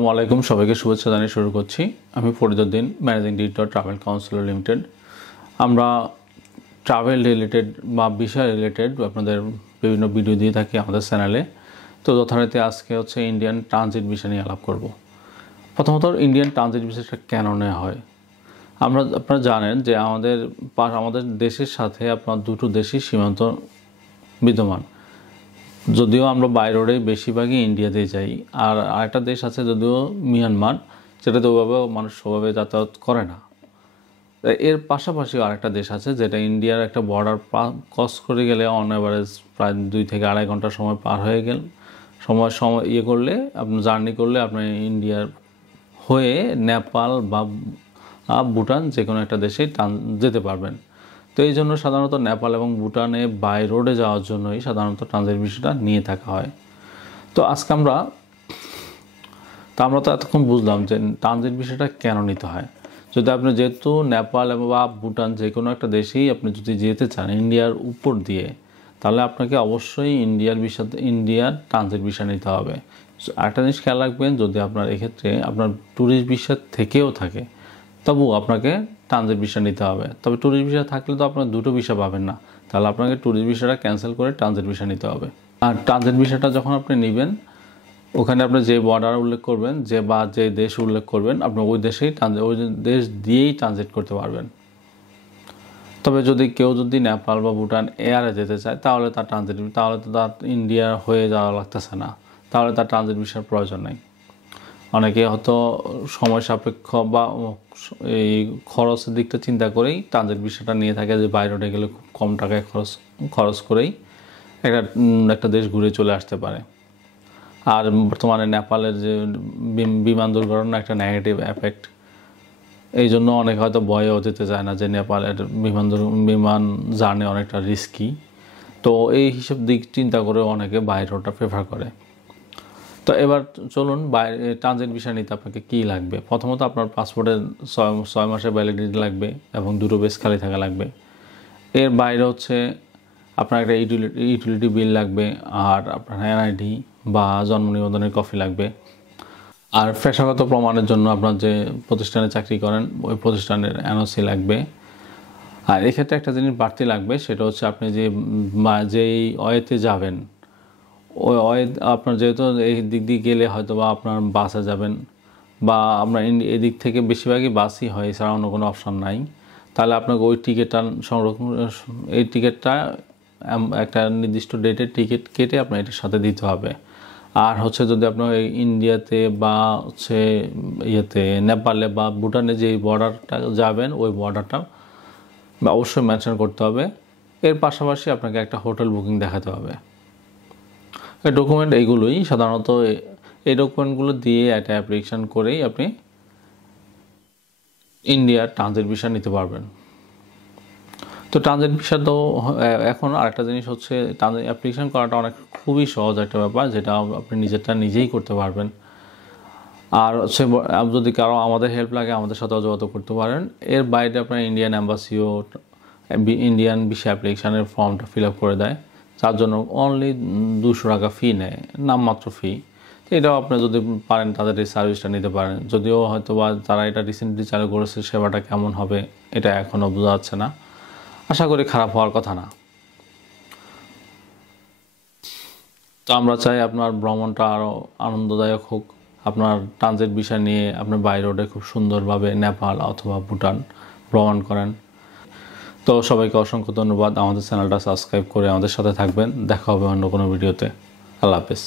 আসসালামু আলাইকুম, সবাইকে শুভেচ্ছা জানিয়ে শুরু করছি। আমি Fariduddin, managing director travel councillor limited. আমরা ট্রাভেল রিলেটেড বা ভিসা রিলেটেড আপনাদের বিভিন্ন ভিডিও দিয়ে থাকি আমাদের চ্যানেলে। তো যথারীতি আজকে হচ্ছে ইন্ডিয়ান ট্রানজিট ভিসা নিয়ে আলাপ করব। প্রথমত ইন্ডিয়ান ট্রানজিট ভিসাটা কেন নেওয়া হয়? আপনারা জানেন যে আমাদের দেশের সাথে আপনার দুটো দেশই সীমান্ত বিদ্যমান। যদিও আমরা বাই রোডে বেশিরভাগই ইন্ডিয়াতেই যাই, আর আরেকটা দেশ আছে যদিও মিয়ানমার, যেটাতে ওইভাবে মানুষ ওভাবে যাতায়াত করে না। এর পাশাপাশিও আরেকটা দেশ আছে যেটা ইন্ডিয়ার একটা বর্ডার ক্রস করে গেলে অন অ্যাভারেজ প্রায় 2 থেকে 2.5 ঘন্টা সময় পার হয়ে গেল সময় করলে আপনি জার্নি করলে আপনি ইন্ডিয়ার হয়ে নেপাল বা ভুটান যে কোনো একটা দেশে যেতে পারবেন। তো এই জন্য সাধারণত নেপাল এবং ভুটানে বাই রোডে যাওয়ার জন্যই সাধারণত ট্রানজিট ভিসাটা নিয়ে থাকা হয়। তো আজকে আমরা তো এতক্ষণ বুঝলাম যে ট্রানজিট ভিসাটা কেন নিতে হয়। যদি আপনি যেহেতু নেপাল বা ভুটান যে কোনো একটা দেশেই আপনি যদি যেতে চান ইন্ডিয়ার উপর দিয়ে, তাহলে আপনাকে অবশ্যই ইন্ডিয়ার ট্রানজিট ভিসা নিতে হবে। আরেকটা জিনিস খেয়াল রাখবেন, যদি আপনার এক্ষেত্রে আপনার ট্যুরিস্ট ভিসা থেকেও থাকে তবুও আপনাকে ট্রানজিট ভিসা নিতে হবে। তবে ট্যুরিস্ট ভিসা থাকলে তো আপনার দুটো ভিসা পাবেন না, তাহলে আপনাকে ট্যুরিস্ট ভিসাটা ক্যান্সেল করে ট্রানজিট ভিসা নিতে হবে। আর ট্রানজিট ভিসাটা যখন আপনি নেবেন, ওখানে আপনি যে বর্ডার উল্লেখ করবেন যে দেশ উল্লেখ করবেন, আপনি ওই দেশ দিয়েই ট্রানজিট করতে পারবেন। তবে কেউ যদি নেপাল বা ভুটান এয়ারে যেতে চায় তাহলে তার ইন্ডিয়া হয়ে যাওয়া লাগতেছে না, তাহলে তার ট্রানজিট ভিসার প্রয়োজন নেই। অনেকে হয়তো সময় সাপেক্ষ বা এই খরচের দিকটা চিন্তা করেই ট্রানজিট ভিসাটা নিয়ে থাকে, যে বাইরে গেলে খুব কম টাকায় খরচ করেই একটা দেশ ঘুরে চলে আসতে পারে। আর বর্তমানে নেপালের যে বিমান দুর্ঘটনা একটা নেগেটিভ এফেক্ট, এই জন্য অনেকে হয়তো ভয়েও যেতে চায় না, যে নেপালের বিমান জার্নি অনেকটা রিস্কি। তো এই হিসেব দিক চিন্তা করে অনেকে বাই রোডটা প্রেফার করে। তো এবার চলুন ট্রানজিট ভিসা নিতে আপনাকে কী লাগবে। প্রথমত আপনার পাসপোর্টের 6 মাসের ভ্যালিডিটি লাগবে এবং 2 পেজ খালি থাকা লাগবে। এর বাইরে হচ্ছে আপনার একটা ইউটিলিটি বিল লাগবে, আর আপনার এনআইডি বা জন্ম নিবন্ধনের কপি লাগবে। আর পেশাগত প্রমাণের জন্য আপনার যে প্রতিষ্ঠানে চাকরি করেন ওই প্রতিষ্ঠানের এনওসি লাগবে। আর এক্ষেত্রে একটা জিনিস বাড়তি লাগবে, সেটা হচ্ছে আপনি যেই ওয়েতে যাবেন ওই ওয়ে আপনার যেহেতু এই দিক দিয়ে গেলে হয়তো বা আপনার বাসে যাবেন, বা আপনার এদিক থেকে বেশিরভাগই বাসই হয়, এছাড়া অন্য কোনো অপশান নাই, তাহলে আপনাকে ওই টিকিটটা একটা নির্দিষ্ট ডেটের টিকিট কেটে আপনার এটার সাথে দিতে হবে। আর হচ্ছে যদি আপনার ইন্ডিয়াতে বা হচ্ছে নেপালে বা ভুটানে যে বর্ডারটা যাবেন ওই বর্ডারটা অবশ্যই মেনশন করতে হবে। এর পাশাপাশি আপনাকে একটা হোটেল বুকিং দেখাতে হবে। এই ডকুমেন্ট এইগুলোই সাধারণত, এই ডকুমেন্টগুলো দিয়ে একটা অ্যাপ্লিকেশন করেই আপনি ইন্ডিয়ার ট্রানজিট ভিসা নিতে পারবেন। তো ট্রানজিট ভিসা তো এখন আরেকটা জিনিস হচ্ছে, অ্যাপ্লিকেশন করাটা খুবই সহজ একটা ব্যাপার, যেটা আপনি নিজেই করতে পারবেন। আর হচ্ছে যদি কারো আমাদের হেল্প লাগে আমাদের সাথে যোগাযোগ করতে পারেন। এর বাইরে আপনার ইন্ডিয়ান অ্যাম্বাসিও ইন্ডিয়ান ভিসা অ্যাপ্লিকেশানের ফর্মটা ফিল আপ করে দেয়, তার জন্য অনলি 200 টাকা ফি নেয়, নামমাত্র ফি। তো এটাও আপনি যদি পারেন তাদের এই সার্ভিসটা নিতে পারেন। যদিও হয়তো বা তারা এটা রিসেন্টলি চালু করেছে, সেবাটা কেমন হবে এটা এখনও বোঝা যাচ্ছে না, আশা করি খারাপ হওয়ার কথা না। তো আমরা চাই আপনার ভ্রমণটা আরও আনন্দদায়ক হোক, আপনার ট্রানজিট ভিসা নিয়ে আপনি বাই রোডে খুব সুন্দরভাবে নেপাল অথবা ভুটান ভ্রমণ করেন। তো সবাইকে অসংখ্য ধন্যবাদ। আমাদের চ্যানেলটা সাবস্ক্রাইব করে আমাদের সাথে থাকবেন। দেখা হবে অন্য কোনো ভিডিওতে। আল্লাহ হাফেজ।